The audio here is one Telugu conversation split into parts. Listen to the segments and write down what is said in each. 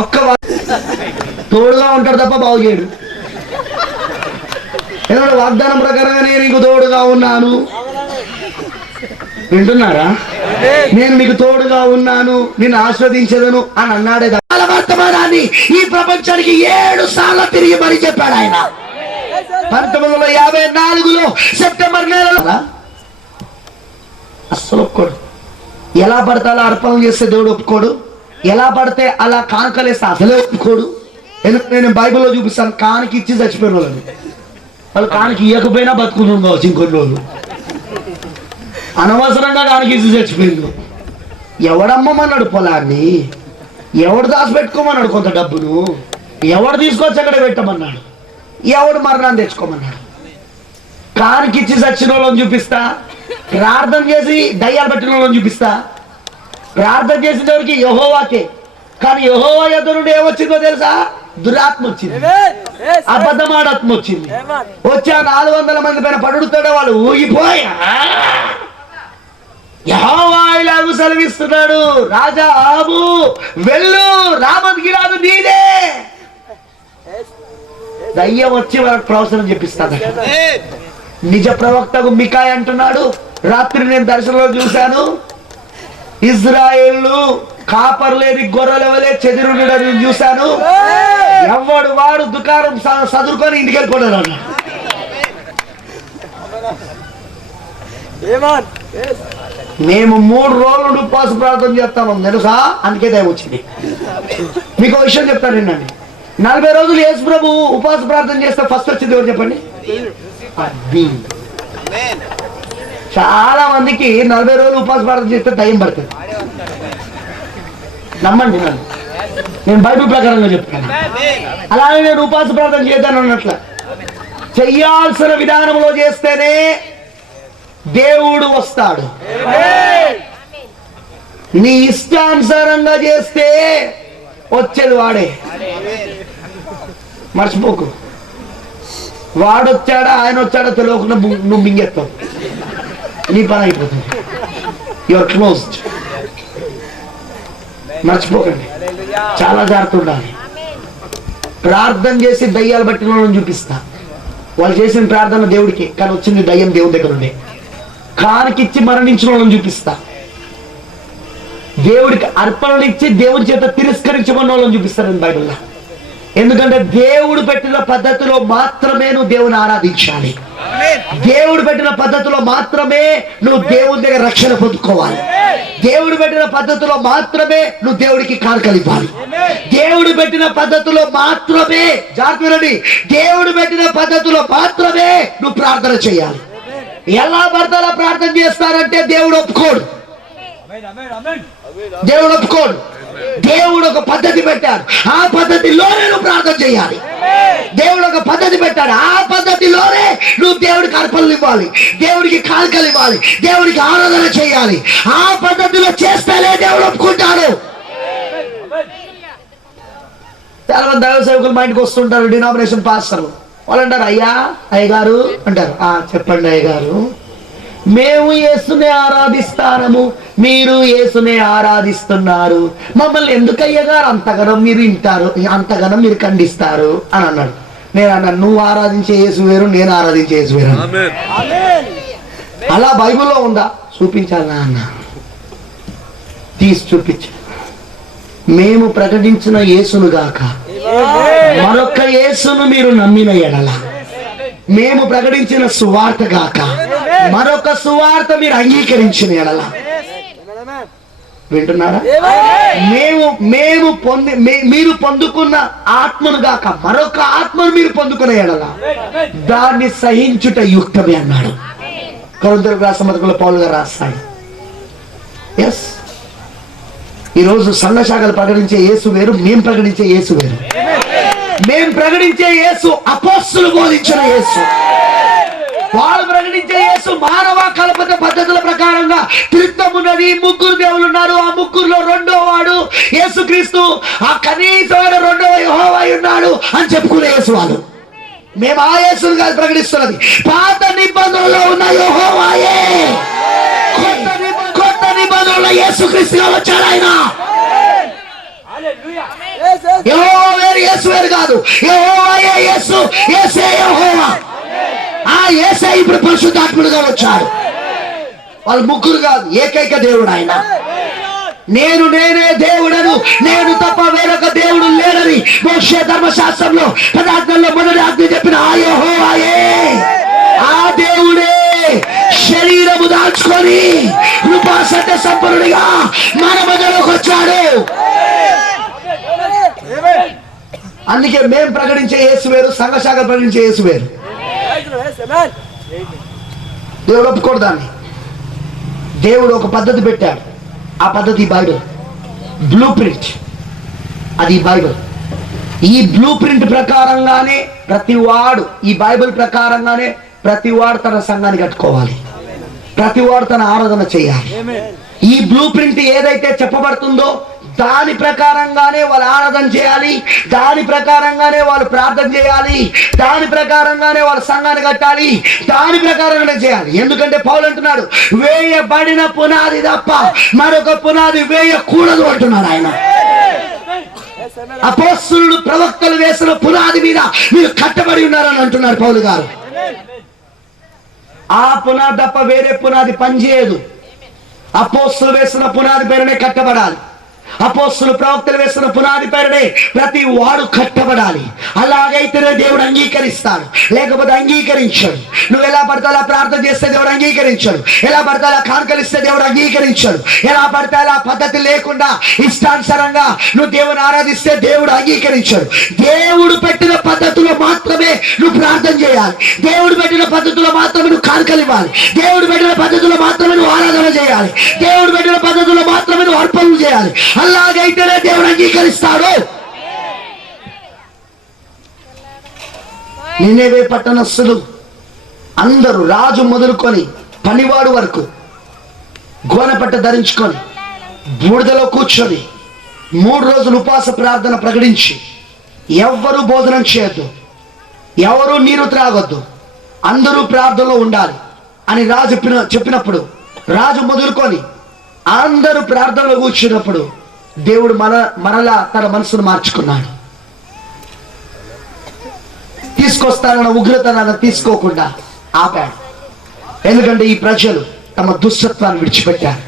ఒక్క తోడుగా ఉంటాడు తప్ప బాగు చేయడు. ఎందుకంటే వాగ్దానం ప్రకారంగా నేను నీకు తోడుగా ఉన్నాను. వింటున్నారా? నేను మీకు తోడుగా ఉన్నాను నిన్ను ఆస్వాదించదను అని అన్నాడే తప్ప. వర్తమానాన్ని ఈ ప్రపంచానికి ఏడు సార్లు తిరిగి మరి చెప్పాడు ఆయన. పంతొమ్మిది వందల యాభై నాలుగులో సెప్టెంబర్ నెలలో అస్సలు ఒప్పుకోడు. ఎలా పడతాలో అర్పణం చేస్తే దేవుడు ఒప్పుకోడు? ఎలా పడితే అలా కానుకలేస్తే అసలే ఒప్పుకోడు? ఎందుకంటే నేను బైబిల్లో చూపిస్తాను? కానికి ఇచ్చి చచ్చిపోయిన వాళ్ళని. వాళ్ళు కానికి ఇవ్వకపోయినా బతుకుతుంది కావచ్చు ఇంకొన్ని రోజులు. అనవసరంగా కానికి ఇచ్చి చచ్చిపోయింది ఎవడమ్మమన్నాడు పొలాన్ని? ఎవడు దాచిపెట్టుకోమన్నాడు కొంత డబ్బును? ఎవడు తీసుకొచ్చి అక్కడ పెట్టమన్నాడు? ఎవడు మరణాన్ని తెచ్చుకోమన్నాడు? కానికిచ్చి చచ్చిన వాళ్ళని చూపిస్తా? ప్రార్థన చేసి దయ్యాలు పెట్టిన వాళ్ళని చూపిస్తా? ప్రార్థన చేసిన ఎవరికి యహోవాకే. కానీ యహోవా నుండి ఏమొచ్చిందో తెలుసా? దురాత్మ వచ్చింది అబద్ధమాడాత్మ వచ్చింది వచ్చి ఆ నాలుగు వందల మంది పైన పడుతాడే వాళ్ళు ఊగిపోయా? యెహోవా ఇలాగూ సెలవిస్తున్నాడు. రాజా ఆబు వెళ్ళు రామద్కి రాదు నీదే దయ్యం వచ్చి వాళ్ళకి ప్రవచనం చెప్పిస్తాదట. నిజ ప్రవక్తకు మికాయ్ అంటున్నాడు. రాత్రి నేను దర్శనంలో చూశాను. ఇజ్రాయేళ్ళు కాపర్లేని గొర్రెల వలె చెదిరుండడం చూశాను. ఎవడు వాడు దుకాణం సదురుకొని ఇంటికి వెళ్ళిపోయాడు అన్నాడు. మేము మూడు రోజులు ఉపవాస ప్రార్థన చేస్తాము తెలుసా? అందుకే దయ వచ్చింది. మీకు విషయం చెప్తాను వినండి. నలభై రోజులు యేసు ప్రభు ఉపవాస ప్రార్థన చేస్తే ఫస్ట్ వచ్చింది ఎవరు చెప్పండి? చాలా మందికి నలభై రోజులు ఉపాస ప్రార్థన చేస్తే దయ్యం పడుతుంది. నమ్మండి నన్ను. నేను బైబిల్ ప్రకారంగా చెప్తాను అలాగే నేను ఉపాస ప్రార్థన చేద్దాను అన్నట్ల. చెయ్యాల్సిన విధానంలో చేస్తేనే దేవుడు వస్తాడు. నీ ఇష్టానుసారంగా చేస్తే వచ్చేది వాడే. మర్చిపోకు. వాడొచ్చాడా ఆయన వచ్చాడా తెలియకుండా నువ్వు మింగెత్తావు నీ పని అయిపోతుంది. యువర్ క్లోజ్డ్ మర్చిపోకండి. చాలా జాగ్రత్త ఉండాలి. ప్రార్థన చేసి దయ్యాలు పట్టిన వాళ్ళని చూపిస్తా. వాళ్ళు చేసిన ప్రార్థన దేవుడికి కానీ వచ్చింది దయ్యం దేవుని దగ్గర ఉండే. కానికిచ్చి మరణించిన వాళ్ళని చూపిస్తా. దేవుడికి అర్పణలు ఇచ్చి దేవుడి చేత తిరస్కరించమన్న వాళ్ళని చూపిస్తాను నేను బైబిల్లో. ఎందుకంటే దేవుడు పెట్టిన పద్ధతిలో మాత్రమే నువ్వు దేవుని ఆరాధించాలి. దేవుడు పెట్టిన పద్ధతిలో మాత్రమే నువ్వు దేవుని దగ్గర రక్షణ పొందుకోవాలి. దేవుడు పెట్టిన పద్ధతిలో మాత్రమే నువ్వు దేవుడికి కానుకలు ఇవ్వాలి. దేవుడు పెట్టిన పద్ధతిలో మాత్రమే జాగ్రత్త. దేవుడు పెట్టిన పద్ధతిలో మాత్రమే నువ్వు ప్రార్థన చేయాలి. ఎలా అలా ప్రార్థన చేస్తారంటే దేవుడు ఒప్పుకోడు. దేవుడు ఒప్పుకోడు. దేవుడు ఒక పద్ధతి పెట్టాడు. ఆ పద్ధతిలోనే నువ్వు ప్రార్థన చేయాలి. దేవుడు ఒక పద్ధతి పెట్టాడు. ఆ పద్ధతిలోనే నువ్వు దేవుడికి అర్పణలు ఇవ్వాలి. దేవుడికి కానుకలు ఇవ్వాలి. దేవుడికి ఆరాధన చేయాలి. ఆ పద్ధతిలో చేస్తేనే దేవుడు ఒప్పుకుంటాడు. చాలా మంది దైవ సేవకులు మా ఇంటికి వస్తుంటారు. డినామినేషన్ పాస్టర్లు వాళ్ళు అంటారు అయ్యా అయ్య గారు అంటారు. ఆ చెప్పండి అయ్యగారు. మేము యేసుని ఆరాధిస్తానము. మీరు యేసునే ఆరాధిస్తున్నారు. మమ్మల్ని ఎందుకు అయ్యగారు అంతగనం మీరు వింటారు అంతగనం మీరు ఖండిస్తారు? అని అన్నాడు. నేను అన్నాను నువ్వు ఆరాధించే యేసు వేరు నేను ఆరాధించే యేసు వేరు. అలా బైబిల్లో ఉందా? చూపించాలా అన్న? తీసి చూపించు. మేము ప్రకటించిన యేసును గాక మరొక యేసును మీరు నమ్మిన ఎడల. మేము ప్రకటించిన సువార్త గాక మరొక సువార్త మీరు అంగీకరించిన ఎడల. వింటున్నారా? మేము మేము పొంది మీరు పొందుకున్న ఆత్మను గాక మరొక ఆత్మను మీరు పొందుకున్న ఎడల దాన్ని సహించుట యుక్తమే అన్నాడు. కొరంతలకు రాసిన మతకుల పౌలు గారు రాస్తాడు ఎస్ ఈరోజు సంఘ శాఖలు ప్రకటించే యేసు వేరు మేం ప్రకటించే యేసు వేరు. మేం ప్రకటించే యేసు అపోస్తులు బోధించిన యేసు. వాళ్ళు ప్రకటించే యేసు మానవ కల్పత పద్ధతుల ప్రకారంగా త్రిత్వం ఉన్నది ముగ్గురు దేవులు ఉన్నారు. ఆ ముగ్గురులో రెండో వాడు యేసుక్రీస్తు. ఆ కనీసమైన రెండవ యెహోవా ఉన్నాడు అని చెప్పుకునే యేసు వాళ్ళు. మేము ఆ యేసును కాదు ప్రకటిస్తున్నది. పాత నిబంధనలో ఉన్న యెహోవాయే. కొత్త నిబ- కొత్త నిబంధనలో యేసుక్రీస్తుగా వచ్చాడు ఆయన. యేసు వేరు కాదు. యెహోవాయే యేసు యేసే యెహోవా. యేసే ఇప్పుడు పరిశుద్ధాత్ముడుగా వచ్చాడు వాళ్ళు ముగ్గురు కాదు ఏకైక దేవుడు ఆయన. నేను నేనే దేవుడను నేను తప్ప వేరొక దేవుడు లేడని మోక్ష ధర్మశాస్త్రంలో పదార్థంలో మొదటి ఆజ్ఞ చెప్పిన ఆ యెహోవాయే. ఆ దేవుడే శరీరము దాచుకొని కృపాసత్య సంపన్నుడిగా మన మధ్యలోకి వచ్చాడు. అందుకే మేం ప్రకటించే యేసు వేరు సంఘశాఖ ప్రకటించే యేసు వేరు. దేవుడు ఒప్పుకోడు దాన్ని దేవుడు ఒక పద్ధతి పెట్టాడు. ఆ పద్ధతి బైబిల్. బ్లూ ప్రింట్ అది బైబిల్. ఈ బ్లూ ప్రింట్ ప్రకారంగానే ప్రతి వాడు ఈ బైబిల్ ప్రకారంగానే ప్రతి వాడు తన సంఘాన్ని కట్టుకోవాలి. ప్రతి వాడు తన ఆరాధన చేయాలి. ఈ బ్లూ ప్రింట్ ఏదైతే చెప్పబడుతుందో దాని ప్రకారంగానే వాళ్ళు ఆరాధన చేయాలి. దాని ప్రకారంగానే వాళ్ళు ప్రార్థన చేయాలి. దాని ప్రకారంగానే వాళ్ళ సంఘాన్ని కట్టాలి. దాని ప్రకారంగానే చేయాలి. ఎందుకంటే పౌలు అంటున్నాడు వేయబడిన పునాది తప్ప మరొక పునాది వేయకూడదు అంటున్నాడు ఆయన. అపోస్తులు ప్రవక్తలు వేసిన పునాది మీద మీరు కట్టబడి ఉన్నారని అంటున్నారు పౌలు గారు. ఆ పునాది తప్ప వేరే పునాది పనిచేయదు. అపోస్తులు వేసిన పునాది పేరునే కట్టబడాలి. అపోస్తులు ప్రవక్తలు వేసిన పునాది పేరునే ప్రతి వాడు కట్టబడాలి. అలాగైతేనే దేవుడు అంగీకరిస్తాడు. లేకపోతే అంగీకరించాడు. నువ్వు ఎలా పడితే అలా ప్రార్థన చేస్తే దేవుడు అంగీకరించాడు. ఎలా పడితే అలా కానుకలిస్తే దేవుడు అంగీకరించాడు. ఎలా పడితే అలా పద్ధతి లేకుండా ఇష్టానుసారంగా నువ్వు దేవుని ఆరాధిస్తే దేవుడు అంగీకరించాడు. దేవుడు పెట్టిన పద్ధతిలో మాత్రమే నువ్వు ప్రార్థన చేయాలి. దేవుడు పెట్టిన పద్ధతిలో మాత్రమే నువ్వు కానుకలు ఇవ్వాలి. దేవుడు పెట్టిన పద్ధతిలో మాత్రమే నువ్వు ఆరాధన చేయాలి. దేవుడు పెట్టిన పద్ధతిలో మాత్రమే నువ్వు అర్పణలు చేయాలి. అల్లాగైతేనే దేవుడు అంగీకరిస్తాడు. నిన్నేవే పట్టణస్థులు? అందరూ రాజు మొదలుకొని పనివాడు వరకు గోనపట్ట ధరించుకొని బూడిదలో కూర్చొని మూడు రోజులు ఉపాస ప్రార్థన ప్రకటించి ఎవ్వరూ భోజనం చేయొద్దు ఎవరు నీరు త్రాగొద్దు అందరూ ప్రార్థనలో ఉండాలి అని రాజు చెప్పిన చెప్పినప్పుడు రాజు మొదలుకొని అందరూ ప్రార్థనలో కూర్చున్నప్పుడు దేవుడు మన మరలా తన మనసును మార్చుకున్నాడు. తీసుకొస్తానన్న ఉగ్రతనాన్ని తీసుకోకుండా ఆపాడు. ఎందుకంటే ఈ ప్రజలు తమ దుష్టత్వాన్ని విడిచిపెట్టారు.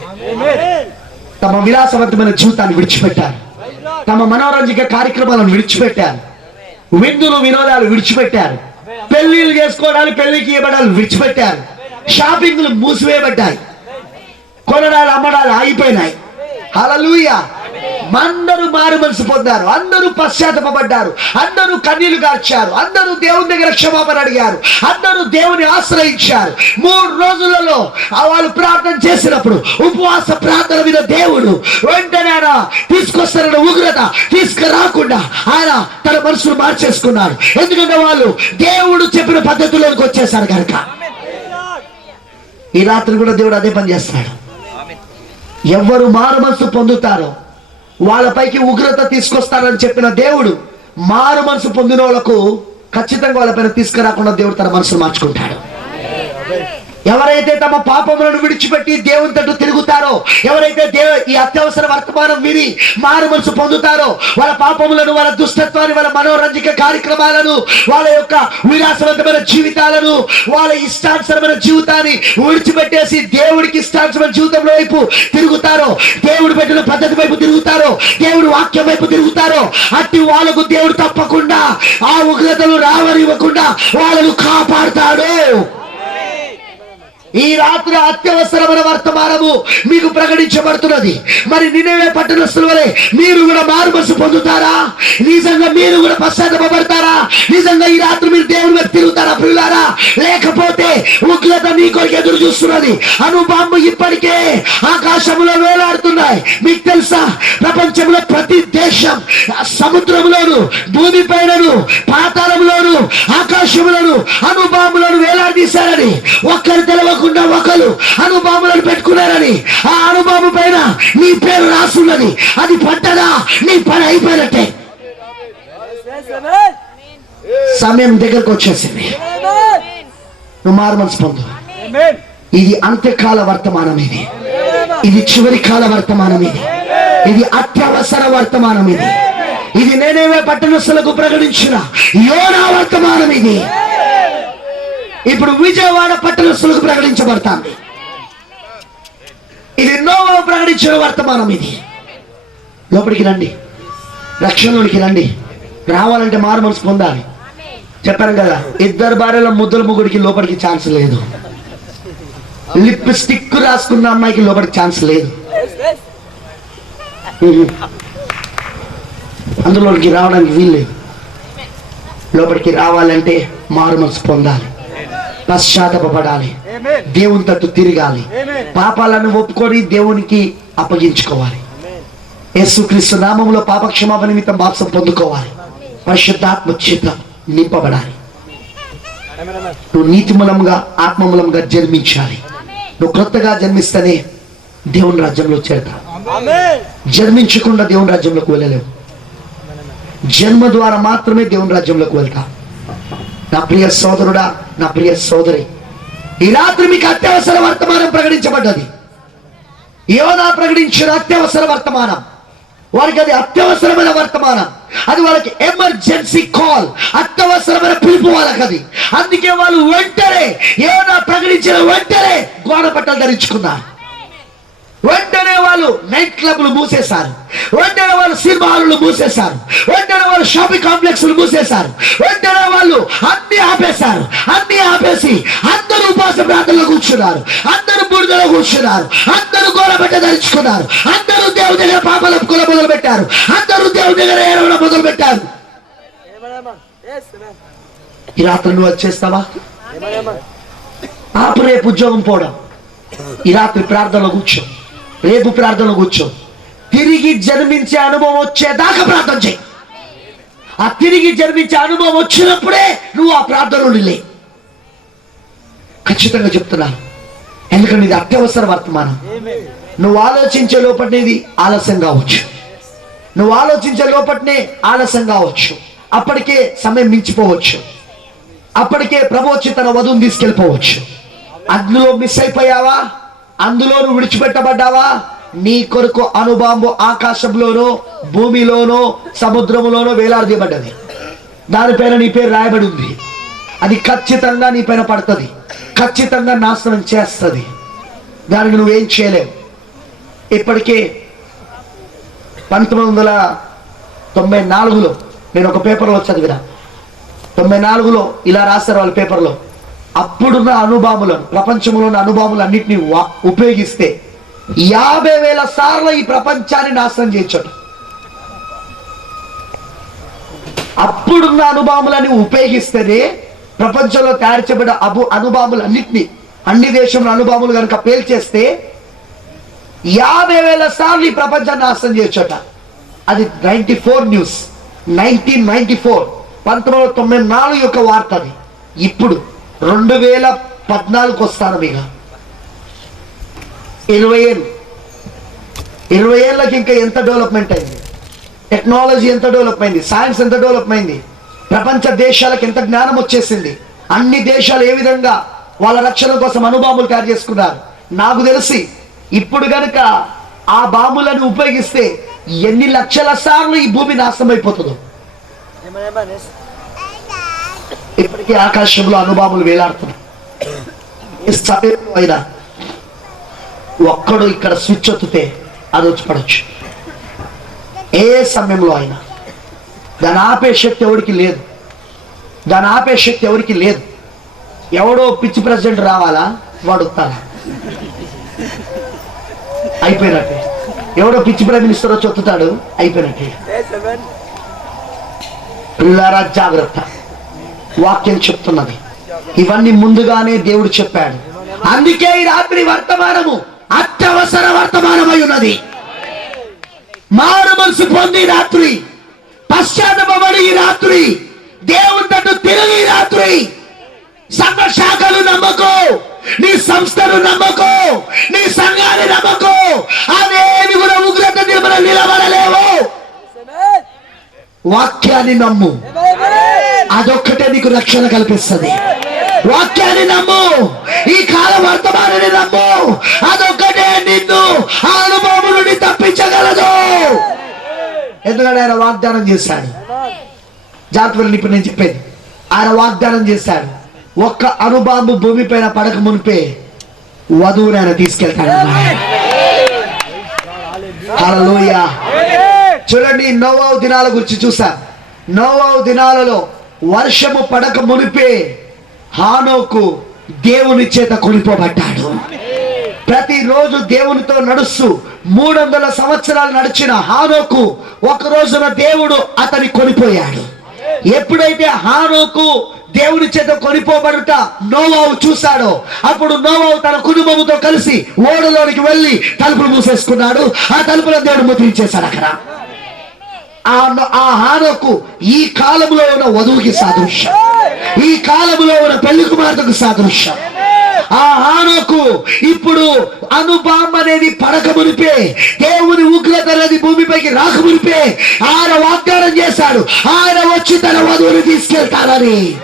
తమ విలాసవంతమైన జీవితాన్ని విడిచిపెట్టారు. తమ మనోరంజక కార్యక్రమాలను విడిచిపెట్టారు. విందులు వినోదాలు విడిచిపెట్టారు. పెళ్ళిళ్ళు చేసుకోవడానికి పెళ్ళికి ఇవ్వడాలు విడిచిపెట్టారు. షాపింగ్లు మూసివేయబడ్డాయి. కొనడాలు అమ్మడాలు ఆగిపోయినాయి. హల్లెలూయా! అందరూ మారు మనసు పొందారు. అందరూ పశ్చాత్తపడ్డారు. అందరూ కన్నీళ్ళు కార్చారు అందరూ దేవుని దగ్గర క్షమాపణ అడిగారు. అందరూ దేవుని ఆశ్రయించారు. మూడు రోజులలో వాళ్ళు ప్రార్థన చేసినప్పుడు ఉపవాస ప్రార్థన మీద దేవుడు వెంటనే ఆయన తీసుకొస్తారన్న ఉగ్రత తీసుకురాకుండా ఆయన తన మనసును మార్చేసుకున్నాడు. ఎందుకంటే వాళ్ళు దేవుడు చెప్పిన పద్ధతిలోకి వచ్చేసారు కనుక. ఈ రాత్రి కూడా దేవుడు అదే పని చేస్తాడు. ఎవరు మారు మనసు పొందుతారో వాళ్ళపైకి ఉగ్రత తీసుకొస్తానని చెప్పిన దేవుడు మారు మనసు పొందిన వాళ్ళకు ఖచ్చితంగా వాళ్ళపైన తీసుకురాకుండా దేవుడు తన మనసును మార్చుకుంటాడు. ఎవరైతే తమ పాపములను విడిచిపెట్టి దేవుని తట్టు తిరుగుతారో ఎవరైతే దేవ ఈ అత్యవసర వర్తమానం విని మారు మనసు పొందుతారో వాళ్ళ పాపములను వాళ్ళ దుష్టత్వాన్ని వాళ్ళ మనోరంజక కార్యక్రమాలను వాళ్ళ యొక్క విలాసవంతమైన జీవితాలను వాళ్ళ ఇష్టానుసరమైన జీవితాన్ని విడిచిపెట్టేసి దేవుడికి ఇష్టానుసరమైన జీవితం వైపు తిరుగుతారో దేవుడు పెట్టిన పద్ధతి వైపు తిరుగుతారో దేవుడు వాక్యం వైపు తిరుగుతారో అట్టి వాళ్ళకు దేవుడు తప్పకుండా ఆ ఉగ్రతలు రావనివ్వకుండా వాళ్ళను కాపాడుతాడు. ఈ రాత్రి అత్యవసరమైన వర్తమానము మీకు ప్రకటించబడుతున్నది. మరి నిన్నవే పట్టణస్తుల వలె మీరు కూడా మారుమనసు పొందుతారా? నిజంగా మీరు కూడా పశ్చాత్తపడతారా నిజంగా ఈ రాత్రి మీరు దేవుని మీద తిరుగుతారా పిల్లారా లేకపోతే ఉగ్రత మీ కొరకు ఎదురు చూస్తున్నది. అనుబాంబు ఇప్పటికే ఆకాశంలో వేలాడుతున్నాయి. మీకు తెలుసా? ప్రపంచంలో ప్రతి దేశం సముద్రంలోను భూమి పైనను పాతాళంలోను ఆకాశంలోను అనుబాంబులను వేలాడదీశారని ఒక్కరు తెలవకుండా ఒకరు అనుబాంబులను పెట్టుకున్నారని ఆ అనుబాంబు పైన నీ పేరు రాసున్నది. అది పడ్డదా? నీ పని అయిపోయినట్టే. సమయం దగ్గరకు వచ్చేసింది. నువ్వు మారు మనసు పొందు. ఇది అంత్యకాల వర్తమానం ఇది ఇది చివరి కాల వర్తమానం ఇది ఇది అత్యవసర వర్తమానం ఇది ఇది నేనేవే పట్టణస్థులకు ప్రకటించిన యోనా వర్తమానం ఇది ఇప్పుడు విజయవాడ పట్టణస్థులకు ప్రకటించబడతాంది ఇది నోవా ప్రకటించిన వర్తమానం ఇది. లోపలికి రండి. రక్షణలోనికి రండి. రావాలంటే మారు మనసు పొందాలి. చెప్పాను కదా ఇద్దరు భార్యల ముద్దుల ముగ్గుడికి లోపలికి ఛాన్స్ లేదు. లిప్ స్టిక్ రాసుకున్న అమ్మాయికి లోపలికి ఛాన్స్ లేదు. అందులోకి రావడానికి వీల్లేదు. లోపలికి రావాలంటే మారు మనసు పొందాలి. పశ్చాత్తపడాలి దేవుని తట్టు తిరగాలి. పాపాలను ఒప్పుకొని దేవునికి అప్పగించుకోవాలి. యేసుక్రీస్తు నామంలో పాపక్షమాపణ నిమిత్తం బాప్సం పొందుకోవాలి. పరిశుద్ధాత్మ చేత నింపబడాలి. నువ్వు నీతిమూలంగా ఆత్మమూలంగా జన్మించాలి. నువ్వు క్రొత్తగా జన్మిస్తేనే దేవుని రాజ్యంలో చేరతావు. జన్మించకుండా దేవుని రాజ్యంలోకి వెళ్ళలేవు. జన్మ ద్వారా మాత్రమే దేవుని రాజ్యంలోకి వెళ్తా నా ప్రియ సోదరుడా నా ప్రియ సోదరి ఈ రాత్రి మీకు అత్యవసర వర్తమానం ప్రకటించబడ్డది. యోనా ప్రకటించిన అత్యవసర వర్తమానం. వారికి అది అత్యవసరమైన వర్తమానం. అది వాళ్ళకి ఎమర్జెన్సీ కాల్ అత్యవసరమైన పిలుపు వాళ్ళకి అది. అందుకే వాళ్ళు వెంటనే ఏమైనా ప్రకటించిన వెంటనే గోడ బట్టలు ధరించుకున్నారు. వెంటనే వాళ్ళు నైట్ క్లబ్లు మూసేశారు. వెంటనే వాళ్ళు సినిమా హాలు మూసేశారు. వెంటనే వాళ్ళు షాపింగ్ కాంప్లెక్స్ మూసేశారు. వెంటనే వాళ్ళు అన్ని ఆపేశారు. అన్ని ఆపేసి అందరూ ఉపాస ప్రాంతంలో కూర్చున్నారు. అందరూ బూడిదలో కూర్చున్నారు. అందరూ గోడబెట్ట ధరించుకున్నారు. అందరూ దేవుడి దగ్గర పాపల కుల మొదలు పెట్టారు అందరూ దేవుడి దగ్గర ఏడవడం మొదలు పెట్టారు ఈ రాత్రి నువ్వు వచ్చేస్తావా ఆపు రేపు ఉద్యోగం పోవడం. ఈ రాత్రి ప్రార్థనలో కూర్చో. రేపు ప్రార్థనలో కూర్చో. తిరిగి జన్మించే అనుభవం వచ్చేదాకా ప్రార్థన చేయి. ఆ తిరిగి జన్మించే అనుభవం వచ్చినప్పుడే నువ్వు ఆ ప్రార్థనలు లే. ఖచ్చితంగా చెప్తున్నాను ఎందుకంటే ఇది అత్యవసర వర్తమానం. నువ్వు ఆలోచించే లోపటినేది ఆలస్యం కావచ్చు. నువ్వు ఆలోచించే లోపటినే ఆలస్యం కావచ్చు. అప్పటికే సమయం మించిపోవచ్చు. అప్పటికే ప్రభు వచ్చి తన వధువుని తీసుకెళ్ళిపోవచ్చు. అగ్నిలో మిస్ అయిపోయావా? అందులో నువ్వు విడిచిపెట్టబడ్డావా? నీ కొరకు అనుబాంబు ఆకాశంలోనో భూమిలోనో సముద్రములోనో వేలాడదీయబడ్డది. దానిపైన నీ పేరు రాయబడి ఉంది. అది ఖచ్చితంగా నీ పైన పడుతుంది. ఖచ్చితంగా నాశనం చేస్తుంది. దానికి నువ్వేం చేయలేవు. ఇప్పటికే పంతొమ్మిది వందల తొంభై నాలుగులో నేను ఒక పేపర్లో చదివిన. తొంభై నాలుగులో ఇలా రాశారు వాళ్ళ పేపర్లో. అప్పుడున్న అనుభవములను ప్రపంచంలో ఉన్న అనుభవములన్నింటినీ ఉపయోగిస్తే యాభై వేల సార్లు ఈ ప్రపంచాన్ని నాశనం చేయొచ్చు అప్పుడున్న అనుభవములని ఉపయోగిస్తేనే ప్రపంచంలో తయారు చేయబడిన అబు అనుభవములన్నింటినీ అన్ని దేశంలో అనుభవములు కనుక పేల్చేస్తే యాభై వేల సార్లు ఈ ప్రపంచాన్ని నాశనం చేయొచ్చట అది ninety four news nineteen ninety four పంతొమ్మిది వందల తొంభై నాలుగు యొక్క వార్త అది. ఇప్పుడు రెండు వేల పద్నాలుగు వస్తాను మీకు ఇరవై ఏళ్ళు. ఇరవై ఏళ్ళకి ఇంకా ఎంత డెవలప్మెంట్ అయింది? టెక్నాలజీ ఎంత డెవలప్ అయింది? సైన్స్ ఎంత డెవలప్ అయింది? ప్రపంచ దేశాలకు ఎంత జ్ఞానం వచ్చేసింది? అన్ని దేశాలు ఏ విధంగా వాళ్ళ రక్షణ కోసం అనుబాంబులు తయారు చేసుకున్నారు? నాకు తెలిసి ఇప్పుడు కనుక ఆ బాంబులను ఉపయోగిస్తే ఎన్ని లక్షల సార్లు ఈ భూమి నాశనం అయిపోతుందో. ఇప్పటికీ ఆకాశంలో అనుబాంబులు వేలాడుతున్నాయి. సమయంలో అయినా ఒక్కడు ఇక్కడ స్విచ్ ఒత్తితే అది వచ్చి పడవచ్చు ఏ సమయంలో అయినా. దాని ఆపే శక్తి ఎవరికి లేదు. దాని ఆపే శక్తి ఎవరికి లేదు. ఎవడో పిచ్చి ప్రెసిడెంట్ రావాలా? వాడు వస్తారా అయిపోయినట్టే. ఎవడో పిచ్చి ప్రైమ్ మినిస్టర్ వచ్చి వత్తుతాడు? అయిపోయినట్టే. పిల్లారా జాగ్రత్త. వాక్యం చెప్తున్నది. ఇవన్నీ ముందుగానే దేవుడు చెప్పాడు. అందుకే ఈ రాత్రి వర్తమానము అత్యవసర వర్తమానమై ఉన్నది. మారు మనసు పొంది రాత్రి. పశ్చాత్తపడి ఈ రాత్రి. దేవుని తట్టు తిరిగి రాత్రి. సంఘ శాఖలు నమ్మకో. నీ సంస్థను నమ్మకు. నీ సంఘాన్ని నమ్మకు. అదేమి కూడా ఉగ్రత నిలబడ నిలబడలేవు. వాక్యాన్ని నమ్ము. అదొక్కటే నీకు రక్షణ కల్పిస్తుంది. వాక్యాన్ని నమ్ము. ఈ కాల వర్తమానాన్ని నమ్ము. అదొక్కటే నిన్ను ఆ అనుభవం నుండి తప్పించగలదు. ఎందుకంటే ఆయన వాగ్దానం చేశాడు. జాగ్రత్తలు ఇప్పుడు నేను చెప్పేది. ఆయన వాగ్దానం చేశాడు. ఒక్క అనుబాంబ భూమి పైన పడక మునిపే వధువుని ఆయన తీసుకెళ్తాడు. చూడండి నోవావు దినాల గురించి చూసా నోవావు దినాలలో వర్షము పడక మునిపే హానోకు దేవుని చేత కొనిపోబడ్డాడు. ప్రతిరోజు దేవునితో నడుస్తూ మూడు వందల సంవత్సరాలు నడిచిన హానోకు ఒక రోజున దేవుడు అతని కొనిపోయాడు. ఎప్పుడైతే హానోకు దేవుని చేత కొనిపోబడుట నోవావు చూశాడో అప్పుడు నోవావు తన కుటుంబముతో కలిసి ఓడలోనికి వెళ్ళి తలుపులు మూసేసుకున్నాడు. ఆ తలుపులో దేవుడు ముద్రించేశాడు అక్కడ. ఆ ఆ హానోకు ఈ కాలంలో ఉన్న వధువుకి సాదృశ్యం. ఈ కాలంలో ఉన్న పెళ్ళి కుమార్తెకు సాదృశ్యం. ఆ హానోకు ఇప్పుడు అనుబాంబ అనేది పడక మునిపే దేవుని ఉగ్రత అనేది భూమిపైకి రాక మునిపే ఆయన వాగ్దానం చేశాడు. ఆయన వచ్చి తన వధువుని తీసుకెళ్తానని.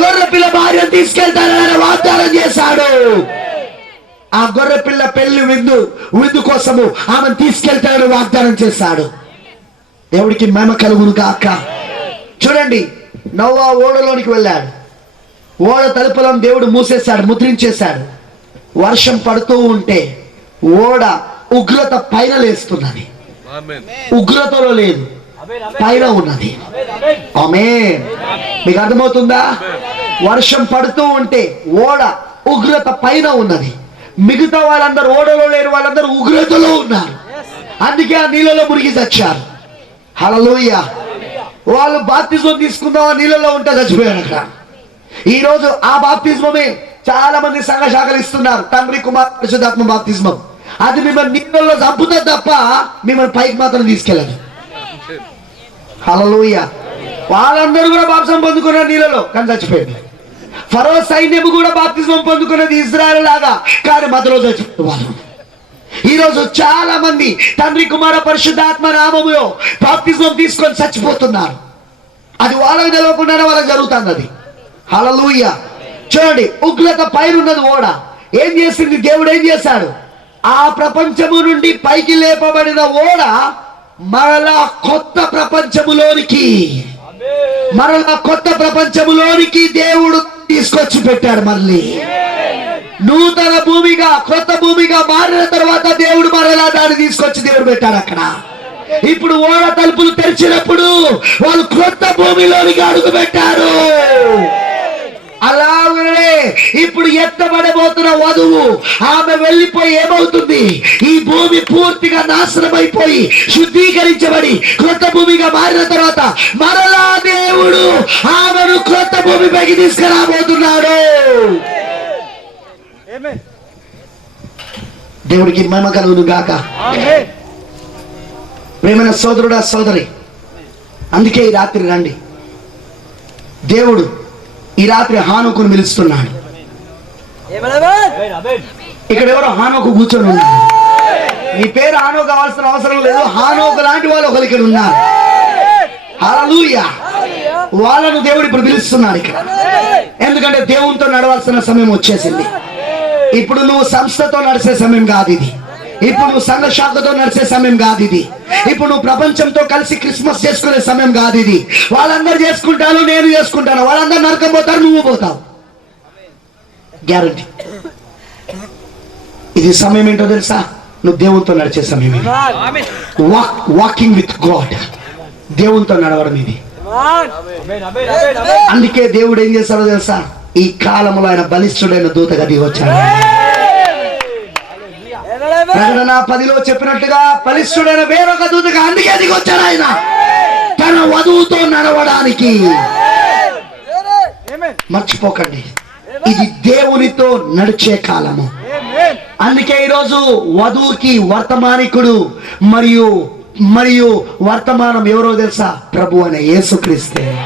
గొర్రె పిల్ల భార్యను తీసుకెళ్తానని ఆయన వాగ్దానం చేశాడు. ఆ గొర్రె పిల్ల పెళ్ళి విందు విందు కోసము ఆమెను తీసుకెళ్తాడని వాగ్దానం చేశాడు. దేవుడికి మహిమ కలుగును కాక చూడండి నవ్వా ఓడలోనికి వెళ్ళాడు. ఓడ తలుపులను దేవుడు మూసేశాడు ముద్రించేశాడు. వర్షం పడుతూ ఉంటే ఓడ ఉగ్రత పైన లేస్తున్నది. ఉగ్రతలో లేదు పైన ఉన్నది. ఆమె మీకు అర్థమవుతుందా? వర్షం పడుతూ ఉంటే ఓడ ఉగ్రత పైన ఉన్నది. మిగతా వాళ్ళందరూ ఓడలో లేని వాళ్ళందరూ ఉగ్రతలో ఉన్నారు. అందుకే ఆ నీళ్ళలో మునిగి చచ్చారు. హలలోయ వాళ్ళు బాప్తిజం తీసుకుందాం ఆ నీళ్ళలో ఉంటే చచ్చిపోయారు అక్కడ. ఈరోజు ఆ బాప్తిజమే చాలా మంది సంఘ శాఖలు ఇస్తున్నారు. తండ్రి కుమార్ పరిశుద్ధాత్మ బాప్తిజమం. అది మిమ్మల్ని నీళ్ళలో చంపుతుంది తప్ప మిమ్మల్ని పైకి మాత్రం తీసుకెళ్ళదు. హలలోయ వాళ్ళందరూ కూడా బాప్సం పొందుకున్నారు నీళ్ళలో కానీ చచ్చిపోయింది ఫరో సైన్యం కూడా బాప్తిజం పొందుకున్నది ఇజ్రాయెల్ లాగా కానీ మధ్యలో చచ్చిపోయింది వాళ్ళు. ఈరోజు చాలా మంది తండ్రి కుమార పరిశుద్ధాత్మ నామములో బాప్తిజం తీసుకొని చచ్చిపోతున్నారు. అది వాళ్ళకి తెలియకుండానే వాళ్ళకి జరుగుతుంది అది హలలుయ్య చూడండి ఉగ్రత పైరున్నది ఓడ. ఏం చేసింది? దేవుడు ఏం చేశాడు? ఆ ప్రపంచము నుండి పైకి లేపబడిన ఓడ మరలా కొత్త ప్రపంచములోనికి మరలా కొత్త ప్రపంచములోనికి దేవుడు తీసుకొచ్చి పెట్టాడు మళ్ళీ. నూతన భూమిగా కొత్త భూమిగా మారిన తర్వాత దేవుడు మరలా దాన్ని తీసుకొచ్చి దేవుడు పెట్టాడు అక్కడ. ఇప్పుడు ఓడ తలుపులు తెరిచినప్పుడు వాళ్ళు కొత్త భూమిలోనికి అడుగు పెట్టారు. అలాగనే ఇప్పుడు ఎత్తబడబోతున్న వధువు ఆమె వెళ్ళిపోయి ఏమవుతుంది? ఈ భూమి పూర్తిగా నాశనం అయిపోయి శుద్ధీకరించబడి కొత్త భూమిగా మారిన తర్వాత మరలా దేవుడు ఆమెను కొత్త భూమిపైకి తీసుకురాబోతున్నాడు. దేవుడికి మహిమ కలుగును గాక. ప్రేమైన సోదరుడా సోదరి అందుకే ఈ రాత్రి రండి. దేవుడు ఈ రాత్రి హానుకుని పిలుస్తున్నాడు. ఇక్కడ ఎవరో హానోకు కూర్చొని ఉన్నారు. నీ పేరు హానో కావాల్సిన అవసరం లేదు. హానోకు లాంటి వాళ్ళు ఒకరు ఇక్కడ ఉన్నారు హల్లెలూయా వాళ్ళను దేవుడు ఇప్పుడు పిలుస్తున్నాడు ఇక్కడ. ఎందుకంటే దేవునితో నడవాల్సిన సమయం వచ్చేసింది. ఇప్పుడు నువ్వు సంస్థతో నడిచే సమయం కాదు ఇది. ఇప్పుడు నువ్వు సంఘ శాఖతో నడిచే సమయం కాదు ఇది. ఇప్పుడు నువ్వు ప్రపంచంతో కలిసి క్రిస్మస్ చేసుకునే సమయం కాదు ఇది. వాళ్ళందరూ చేసుకుంటాను నేను చేసుకుంటాను. వాళ్ళందరూ నరకం పోతారు నువ్వు పోతావు. గ్యారంటీ. ఇది సమయం ఏంటో తెలుసా? నువ్వు దేవునితో నడిచే సమయం. వాక్ వాకింగ్ విత్ గాడ్ దేవునితో నడవడం ఇది. అందుకే దేవుడు ఏం చేశాడో తెలుసా? ఈ కాలంలో ఆయన బలిష్ఠుడైన దూతగా దిగొచ్చాడు ప్రకటన పదిలో చెప్పినట్టుగా బలిష్ఠుడైన వేరొక దూతగా అందుకే దిగొచ్చాడు ఆయన. తన వధువుతో నడవడానికి. మర్చిపోకండి. ఇది దేవునితో నడిచే కాలము. అందుకే ఈరోజు వధువుకి వర్తమానికుడు మరియు మరియు వర్తమానం ఎవరో తెలుసా? ప్రభు అనే యేసుక్రీస్తే.